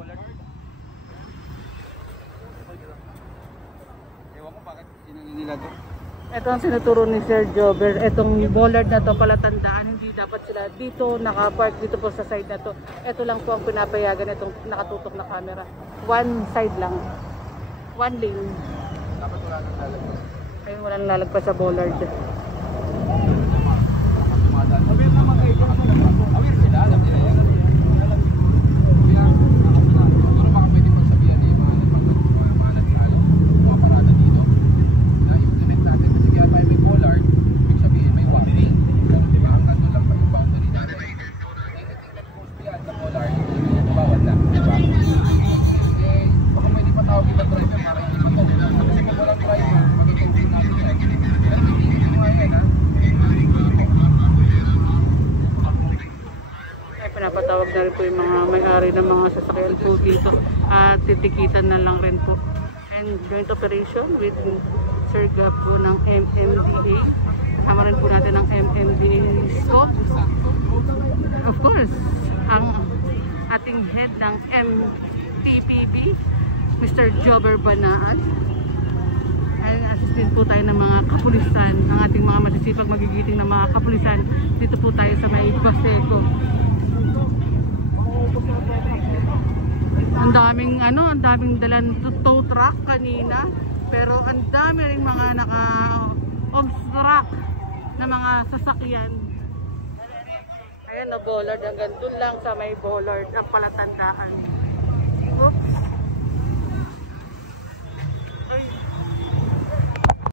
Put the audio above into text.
Ewan ko bakit sinano nila to. Ito ang sinuturo ni Sir Jobber. Itong bollard na to palatandaan, hindi dapat sila dito nakapark dito po sa side na to. Ito lang po ang pinapayagan itong nakatutok na camera. One side lang. One lane. Dapat wala nang lalagpas. Ayun, wala nang lalagpas sa bollard. Aware naman kayo. Aware sila, alam nila yan. Siguro baka pwede pagsabihan ni mga nagkalo, mga parada dito. Na-implement natin kasi kaya tayo may bollard, ibig sabihin may watering. Diba? Ang nandun lang pa yung boundary natin. Ingat-ingat post yan sa bollard. Bawal lang. Diba? Eh, baka pwede patawag ibang driver para hindi pa to. Kasi kung walang driver, mag-i-change natin yan. Pero hindi nyo nga yan ha. Pinapatawag na rin po yung mga may-ari ng mga sasakyan po dito at titikitan na lang rin po. And joint operation with Sir Gab po ng MMDA. Kasama rin po natin ng MMDA scope. Of course, ang ating head ng MTPB, Mr. Jobber Banaan. And assist din po tayo ng mga kapulisan, ang ating mga masisipag magigiting na mga kapulisan. Dito po tayo sa may Baseco. Ang daming dalan tow truck kanina, pero ang dami rin mga naka-obstruct na mga sasakyan. Ayan na bollard, hanggang dun lang sa may bollard ang palatandaan.